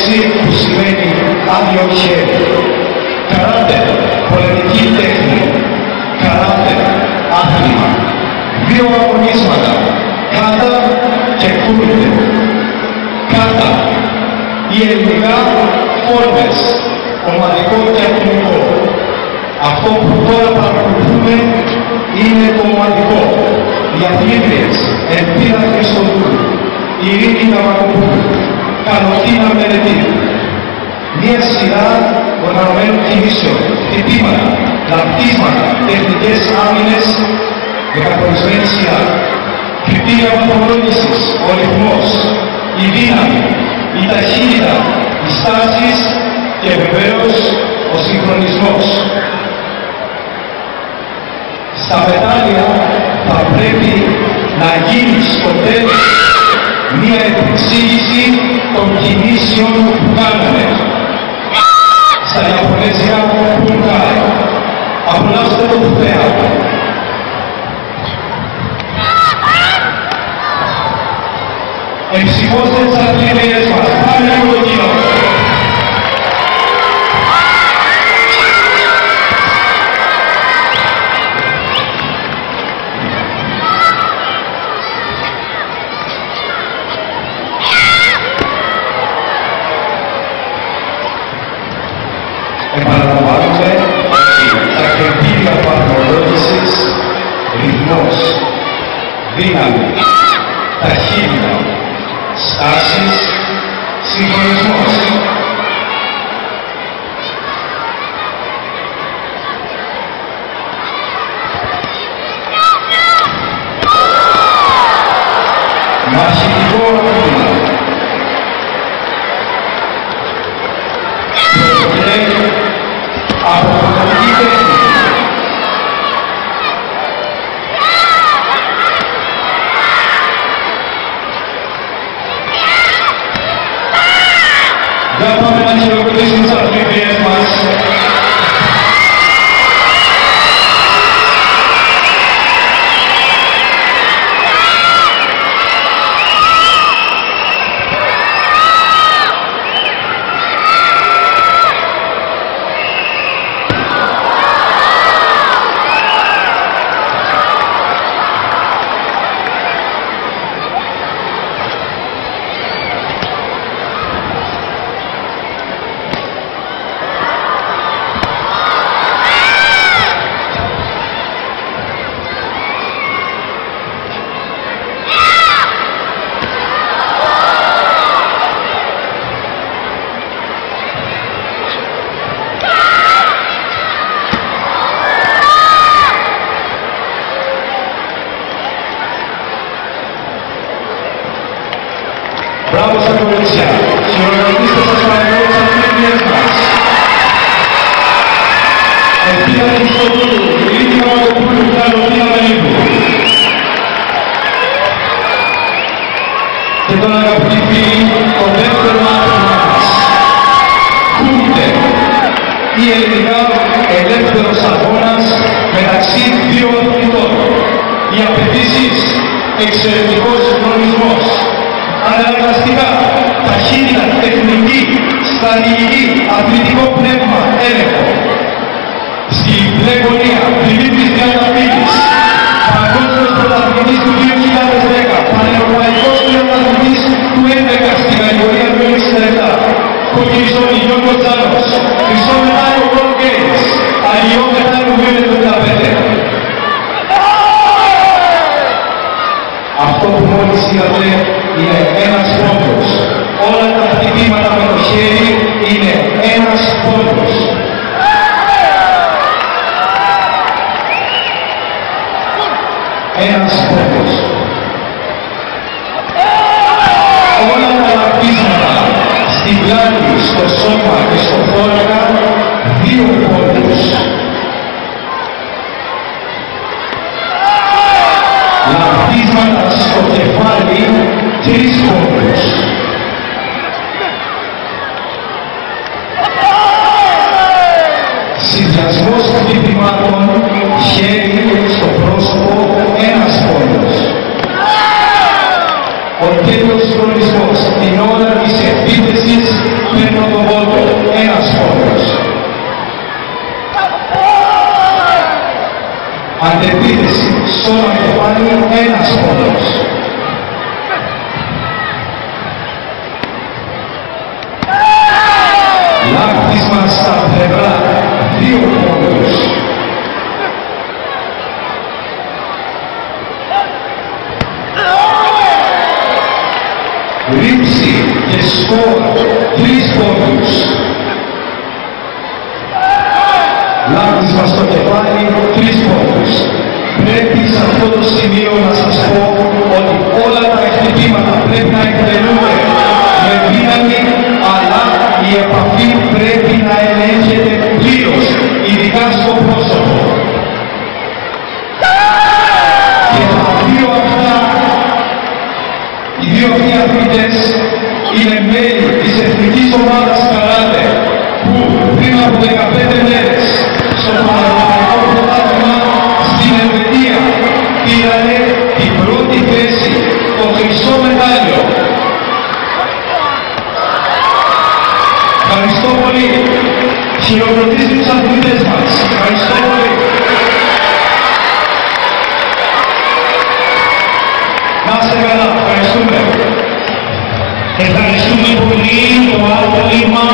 λέξη που σημαίνει άδειο χέρι. Καράτε, πολεμική τέχνη. Καράτε, άθλημα. Δύο αγωνίσματα. Κάτα και κούρτε. Κάτα. Οι ελληνικά φόρμες. Ομαδικό και ατομικό. Αυτό που τώρα παρακολουθούμε είναι το ομαδικό. Οι αθλήτριες Ελπίδα Χριστοδούλου, Ειρήνη Καβακοπούλου, Καλωτίνα Μελετή. Μία σειρά οργανωμένων κινήσεων, χτυπήματα, λαπτίσματα, τεχνικές άμυνες με καθορισμένη σειρά. Κριτήρια βαθμολόγησης, ο ρυθμός, η δύναμη, η ταχύτητα, οι στάσεις και βεβαίως ο συγχρονισμός. Στα μετάλλια θα πρέπει να γίνει στο τέλος μία επεξήγηση των κινήσεων που κάνουμε. Στα Ιαπωνέζικα Πουλκάι. Απολαύστε το θέατρο. Εμψυχώστε τις αθλητριές μας. Πάμε από το κοινό. Επαναλαμβάνουμε τα κριτήρια βαθμολόγησης, ρυθμός, δύναμη, ταχύτητα, στάσεις, συγχρονισμός. Μαχητικό ατόμο. Αποδοτική τέχνη. Για πάμε να χειροκροτήσουμε τις αθλητριές μας. Μπράβο στα κορίτσια. Χειροκροτήστε σας παρακαλώ τις αθλητριές μας. Ελπίδα Χριστοδούλου, Ειρήνη Καβακοπούλου, Καλωτίνα Μελετή. Και τώρα αγαπητοί φίλοι, το δεύτερο άθλημα μας. Κούρτε. Ή ελληνικά ελεύθερος αγώνας μεταξύ δύο αθλητών. Οι απαιτήσεις, εξαιρετικός συγχρονισμός. Αναγκαστικά, ταχύτητα, τεχνική, στρατηγική, αθλητικό πνεύμα, έλεγχο. Στη μπλε γωνία, Δημήτρης Διαναπήλης, παγκόσμιος πρωταθλητής του 2010, πανευρωπαϊκός πρωταθλητής του 2011 στην κατηγορία του 67, κοκκινιστών Γιώργος Τζάνος, χρυσό μετάλλιο World Games, αλλιώ μετάλλιο του 1975. Αυτό που μόλις είδατε είναι ένας πόντος. Όλα τα χτυπήματα με το χέρι είναι ένας πόντος. Ένας πόντος. Όλα τα λαπτίσματα στην πλάτη, στο σώμα και στο θώρακα, δύο πόντους. Λαπτίσματα στο κεφάλι, τρεις πόντους. Συνδυασμός χτυπημάτων, χέρι στο πρόσωπο, ένας πόντος. Ο τέλειος χρονισμός την ώρα της επίθεσης του Άτισμα στα πλευρά, 2 πόντους. Ρήψη και σκορ, 3 πόντους. Λάβισμα στο κεφάλι, 3 πόντους. Πρέπει σε αυτό το σημείο να σας πω ότι όλα τα χτυπήματα πρέπει να εκτελούνται με δύναμη, αλλά η επαφή πρέπει να ελέγχεται πλήρως, ειδικά στο πρόσωπο. Και οι δύο αυτοί αθλητές είναι μέλη της εθνικής ομάδας καράτε που πριν από 15 μέρες στο Πανελλαδικό Πρωτάθλημα στην Ελβετία πήρανε την πρώτη θέση, το χρυσό μετάλλιο. Ευχαριστώ πολύ. Χειροκροτήστε τους αθλητές μας. Ευχαριστώ πολύ. Να είστε καλά. Ευχαριστούμε. Ευχαριστούμε πολύ το άθλημα